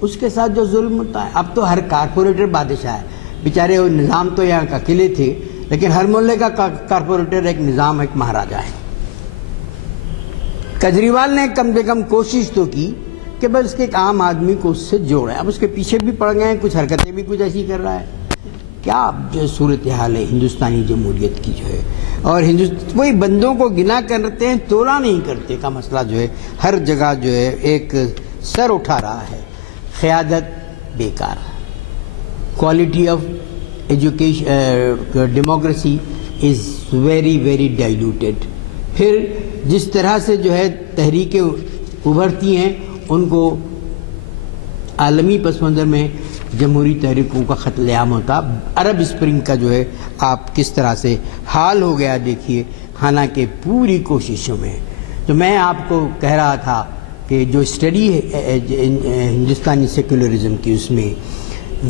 اس کے ساتھ جو ظلم ہوتا ہے, اب تو ہر کارپوریٹر بادشاہ ہے. بیچارے وہ نظام تو یہاں کا قلعے تھے, لیکن ہر محلے کا کارپوریٹر ایک نظام, ایک مہاراجا ہے. کیجریوال نے کم سے کم کوشش تو کی کہ بس اس کے ایک عام آدمی کو اس سے جوڑے. اب اس کے پیچھے بھی پڑ گئے ہیں, کچھ حرکتیں بھی کچھ ایسی کر رہا ہے. کیا جو صورتحال ہے ہندوستانی جمہوریت کی جو ہے, اور وہی بندوں کو گنا کرتے ہیں, تولا نہیں کرتے کا مسئلہ جو ہے ہر جگہ جو ہے ایک سر اٹھا رہا ہے. قیادت بیکار, quality of education democracy is very diluted. پھر جس طرح سے جو ہے تحریکیں ابھرتی ہیں ان کو عالمی پس منظر میں جمہوری تحریکوں کا قتل عام ہوتا. عرب اسپرنگ کا جو ہے آپ کس طرح سے حال ہو گیا دیکھیے, حالانکہ پوری کوششوں میں. تو میں آپ کو کہہ رہا تھا کہ جو اسٹڈی ہے ہندوستانی سیکولرزم کی, اس میں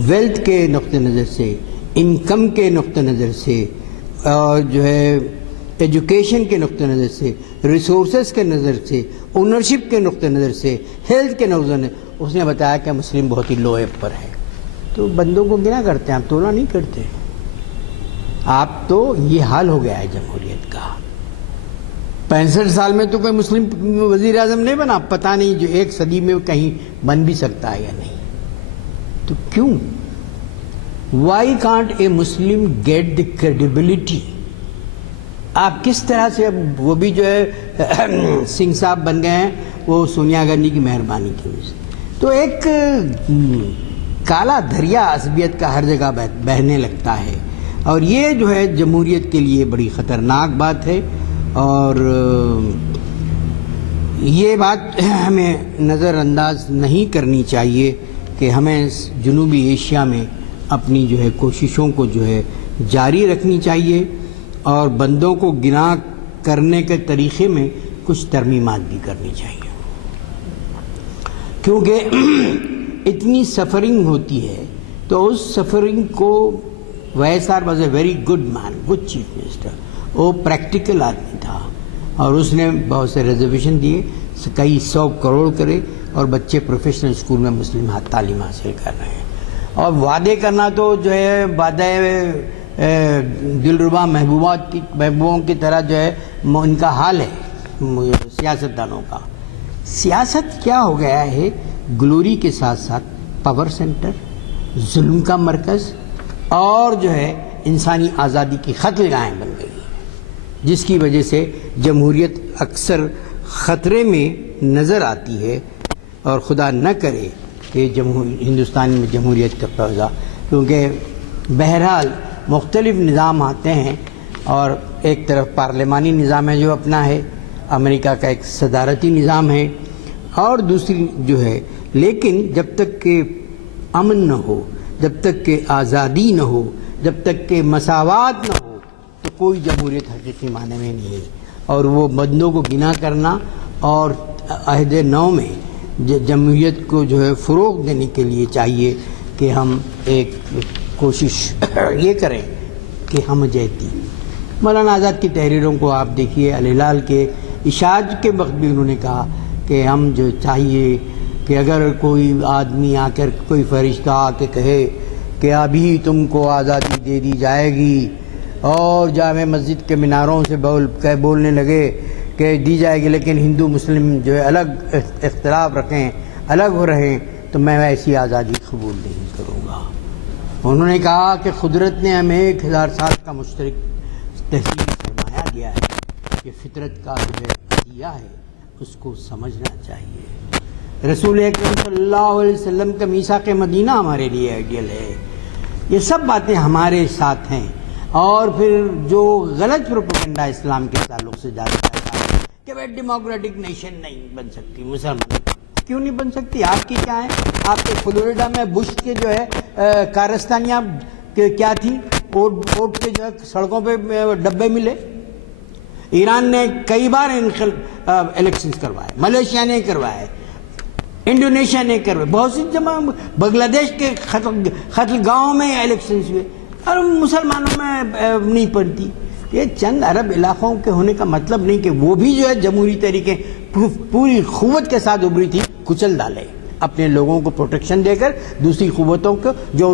ویلتھ کے نقطہ نظر سے, انکم کے نقطہ نظر سے, اور جو ہے ایجوکیشن کے نقطہ نظر سے, ریسورسز کے نظر سے, اونرشپ کے نقطہ نظر سے, ہیلتھ کے نقطہ نظر, اس نے بتایا کہ مسلم بہت ہی لو ایپ پر ہے. تو بندوں کو گنا کرتے ہیں, آپ تولا نہیں کرتے. آپ تو یہ حال ہو گیا ہے جمہوریت کا. 65 سال میں تو کوئی مسلم وزیر اعظم نہیں بنا, پتہ نہیں جو ایک صدی میں کہیں بن بھی سکتا ہے یا نہیں. تو کیوں, why can't a Muslim get the credibility. آپ کس طرح سے, اب وہ بھی جو ہے سنگھ صاحب بن گئے ہیں, وہ سونیا گاندھی کی مہربانی کی وجہ سے. تو ایک کالا دریا عصبیت کا ہر جگہ بہنے لگتا ہے, اور یہ جو ہے جمہوریت کے لیے بڑی خطرناک بات ہے. اور یہ بات ہمیں نظر انداز نہیں کرنی چاہیے کہ ہمیں جنوبی ایشیا میں اپنی جو ہے کوششوں کو جو ہے جاری رکھنی چاہیے, اور بندوں کو گنا کرنے کے طریقے میں کچھ ترمیمات بھی کرنی چاہیے. کیونکہ اتنی سفرنگ ہوتی ہے, تو اس سفرنگ کو YSR was a very good man, good chief minister. وہ پریکٹیکل آدمی تھا, اور اس نے بہت سے ریزرویشن دیے, کئی 100 کروڑ کرے, اور بچے پروفیشنل اسکول میں مسلم تعلیم حاصل کر رہے ہیں. اور وعدے کرنا تو جو ہے وعدہ دلربا محبوبوں کی طرح جو ہے ان کا حال ہے سیاستدانوں کا. سیاست کیا ہو گیا ہے, گلوری کے ساتھ ساتھ پاور سینٹر, ظلم کا مرکز, اور جو ہے انسانی آزادی کی قتل گاہیں بن گئی ہے, جس کی وجہ سے جمہوریت اکثر خطرے میں نظر آتی ہے. اور خدا نہ کرے کہ ہندوستان میں جمہوریت کا قبضہ, کیونکہ بہرحال مختلف نظام آتے ہیں, اور ایک طرف پارلیمانی نظام ہے جو اپنا ہے, امریکہ کا ایک صدارتی نظام ہے, اور دوسری جو ہے, لیکن جب تک کہ امن نہ ہو, جب تک کہ آزادی نہ ہو, جب تک کہ مساوات نہ ہو, تو کوئی جمہوریت حقیقی معنی میں نہیں ہے. اور وہ بندوں کو گنا کرنا, اور عہد نو میں جمہوریت کو جو ہے فروغ دینے کے لیے چاہیے کہ ہم ایک کوشش یہ کریں کہ ہم جہتی. مولانا آزاد کی تحریروں کو آپ دیکھیے, الہلال کے اشاعت کے وقت بھی انہوں نے کہا کہ ہم جو چاہیے کہ اگر کوئی آدمی آ کر, کوئی فرشتہ آ کے کہے کہ ابھی تم کو آزادی دے دی جائے گی, اور جامع مسجد کے میناروں سے بولنے لگے کہ دی جائے گی, لیکن ہندو مسلم جو ہے الگ اختلاف رکھیں, الگ ہو رہیں, تو میں ایسی آزادی قبول نہیں کروں گا. انہوں نے کہا کہ قدرت نے ہمیں 1000 سال کا مشترک تحصیل فرمایا گیا ہے، یہ فطرت کا جو ہے عطیہ ہے، اس کو سمجھنا چاہیے۔ رسول اکرم صلی اللہ علیہ وسلم کا میثاق مدینہ ہمارے لیے آئیڈیل ہے۔ یہ سب باتیں ہمارے ساتھ ہیں۔ اور پھر جو غلط پروپیگنڈا اسلام کے تعلق سے جاتا ہے کہ وہ ڈیموکریٹک نیشن نہیں بن سکتی، مسلمان کیوں نہیں بن سکتی؟ آپ کی کیا ہے؟ آپ کے فلوریڈا میں بش کے جو ہے کارستانیاں کیا تھی؟ ووٹ کے جو ہے سڑکوں پہ ڈبے ملے۔ ایران نے کئی بار الیکشنز کروائے، ملیشیا نے کروائے، انڈونیشیا نے کروائے، بہت سی جگہ بنگلہ دیش کے قتل گاؤں میں الیکشنز ہوئے، اور مسلمانوں میں نہیں پڑتی۔ یہ چند عرب علاقوں کے ہونے کا مطلب نہیں کہ وہ بھی جو ہے جمہوری طریقے پوری قوت کے ساتھ ابھری تھی، کچل ڈالے اپنے لوگوں کو پروٹیکشن دے کر، دوسری قوتوں کو جو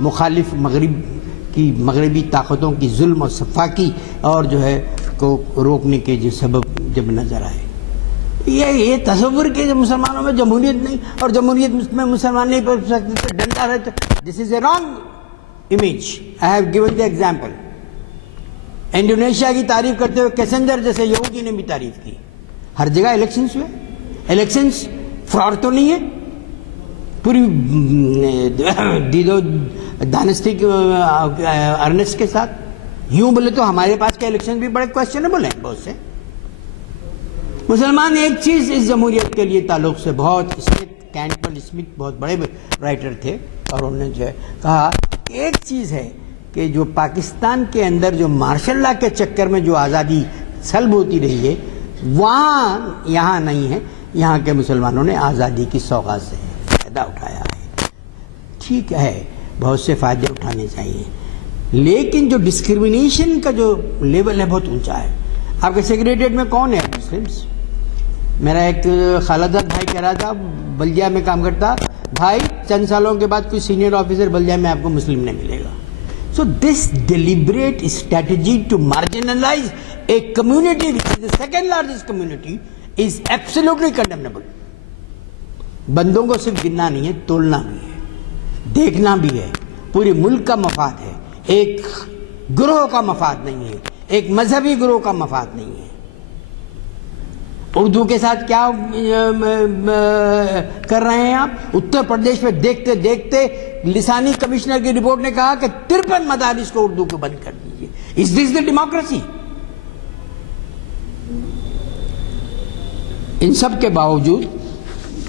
مخالف مغربی طاقتوں کی ظلم و سفاکی اور جو ہے کو روکنے کے جو سبب جب نظر آئے۔ یہ تصور کہ مسلمانوں میں جمہوریت نہیں اور جمہوریت میں مسلمان نہیں پڑھ سکتے تو ڈنڈا رہتا، this is a wrong image. I have given the example. Indonesia کی تعریف کرتے ہوئے کیسنجر جیسے یہودی نے بھی تعریف کی۔ ہر جگہ الیکشنز ہوئے، الیکشنز فراڈ تو نہیں ہے، پوری دید و دانستی کے ارنسٹ کے ساتھ۔ یوں بولے تو ہمارے پاس کے الیکشن بھی بڑے کویسچنیبل ہیں بہت سے۔ مسلمان ایک چیز اس جمہوریت کے لیے تعلق سے بہت کینٹول اسمتھ بہت بڑے رائٹر تھے، اور انہوں نے جو ہے کہا ایک چیز ہے کہ جو پاکستان کے اندر جو مارشل لا کے چکر میں جو آزادی سلب ہوتی رہی ہے وہاں یہاں نہیں ہے، یہاں کے مسلمانوں نے آزادی کی سوغات سے فائدہ اٹھایا ہے۔ ٹھیک ہے، بہت سے فائدے اٹھانے چاہیے، لیکن جو ڈسکریمنیشن کا جو لیول ہے بہت اونچا ہے۔ آپ کے سیکریٹریٹ میں کون ہے مسلمس؟ میرا ایک خالدہ بھائی کہہ رہا تھا، بلدیہ میں کام کرتا، بھائی چند سالوں کے بعد کوئی سینئر آفیسر بلدیہ میں آپ کو مسلم نہیں ملے گا۔ So this deliberate strategy to marginalize a community which is the second largest community is absolutely condemnable. بندوں کو صرف گننا نہیں ہے، تولنا بھی ہے، دیکھنا بھی ہے۔ پورے ملک کا مفاد ہے، ایک گروہ کا مفاد نہیں ہے، ایک مذہبی گروہ کا مفاد نہیں ہے۔ اردو کے ساتھ کیا کر رہے ہیں آپ؟ اتر پردیش میں دیکھتے دیکھتے لسانی کمشنر کی رپورٹ نے کہا کہ 53 مدارس کو اردو کو بند کر دیجیے۔ Is this the democracy؟ ان سب کے باوجود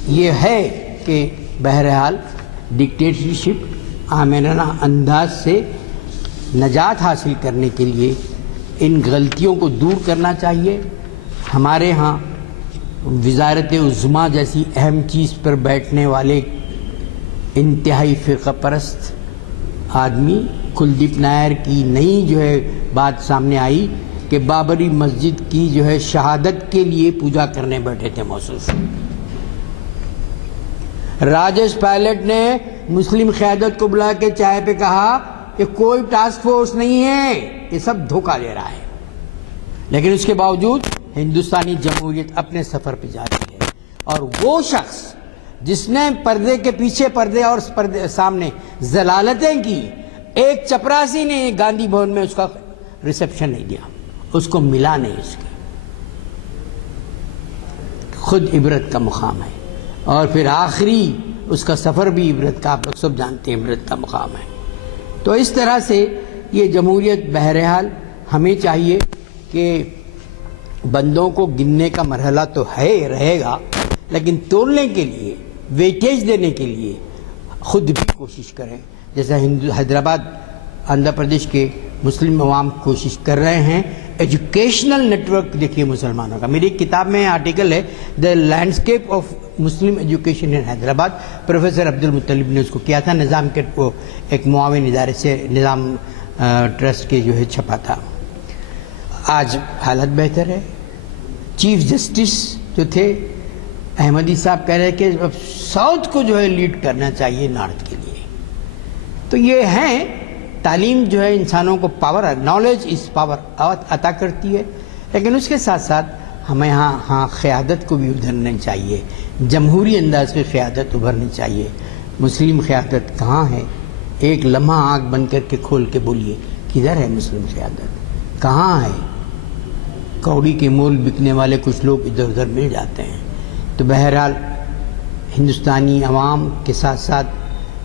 یہ ہے کہ بہرحال ڈکٹیٹرشپ آمرانہ انداز سے نجات حاصل کرنے کے لیے ان غلطیوں کو دور کرنا چاہیے۔ ہمارے ہاں وزارت عظمیٰ جیسی اہم چیز پر بیٹھنے والے انتہائی فرقہ پرست آدمی کلدیپ نائر کی نئی جو ہے بات سامنے آئی کہ بابری مسجد کی جو ہے شہادت کے لیے پوجا کرنے بیٹھے تھے موصوف۔ راجیش پائلٹ نے مسلم قیادت کو بلا کے چائے پہ کہا کہ کوئی ٹاسک فورس نہیں ہے، یہ سب دھوکہ دے رہا ہے، لیکن اس کے باوجود ہندوستانی جمہوریت اپنے سفر پہ جا رہی ہے۔ اور وہ شخص جس نے پردے کے پیچھے پردے اور سامنے ضلالتیں کی، ایک چپراسی نے گاندھی بھون میں اس کا ریسپشن نہیں دیا، اس کو ملا نہیں، اس کے خود عبرت کا مقام ہے۔ اور پھر آخری اس کا سفر بھی عبرت کا، آپ لوگ سب جانتے ہیں عبرت کا مقام ہے۔ تو اس طرح سے یہ جمہوریت بہرحال ہمیں چاہیے کہ بندوں کو گننے کا مرحلہ تو ہے رہے گا، لیکن توڑنے کے لیے، ویٹیج دینے کے لیے خود بھی کوشش کریں، جیسا حیدرآباد آندھرا پردیش کے مسلم عوام کوشش کر رہے ہیں۔ ایجوکیشنل نیٹ ورک دیکھیے مسلمانوں کا، میری ایک کتاب میں آرٹیکل ہے the landscape of Muslim education in Hyderabad, professor Abdul Muttalib نے اس کو کیا تھا، نظام کے وہ ایک معاون ادارے سے نظام ٹرسٹ کے جو ہے چھپا تھا۔ آج حالت بہتر ہے۔ چیف جسٹس جو تھے احمدی صاحب کہہ رہے کہ اب ساؤتھ کو جو ہے لیڈ کرنا چاہیے نارتھ کے لیے۔ تو یہ ہیں، تعلیم جو ہے انسانوں کو پاور، نالج از پاور عطا کرتی ہے، لیکن اس کے ساتھ ساتھ ہمیں ہاں قیادت کو بھی ابھرنا چاہیے، جمہوری انداز کی قیادت ابھرنی چاہیے۔ مسلم قیادت کہاں ہے؟ ایک لمحہ آنکھ بند کر کے کھول کے بولیے کدھر ہے مسلم سیادت، کہاں ہے؟ کوڑی کے مول بکنے والے کچھ لوگ ادھر ادھر مل جاتے ہیں۔ تو بہرحال ہندوستانی عوام کے ساتھ ساتھ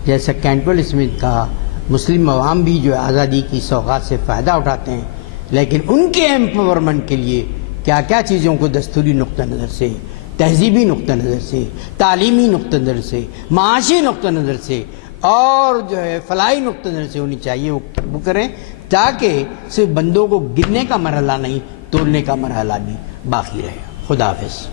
جیسا کینٹول اسمتھ کہا، مسلم عوام بھی جو آزادی کی سوغات سے فائدہ اٹھاتے ہیں، لیکن ان کے ایمپاورمنٹ کے لیے کیا کیا چیزوں کو دستوری نقطہ نظر سے، تہذیبی نقطہ نظر سے، تعلیمی نقطہ نظر سے، معاشی نقطہ نظر سے اور جو ہے فلاحی نقطہ نظر سے ہونی چاہیے وہ کریں، تاکہ صرف بندوں کو گرنے کا مرحلہ نہیں، تولنے کا مرحلہ بھی باقی رہے۔ خدا حافظ۔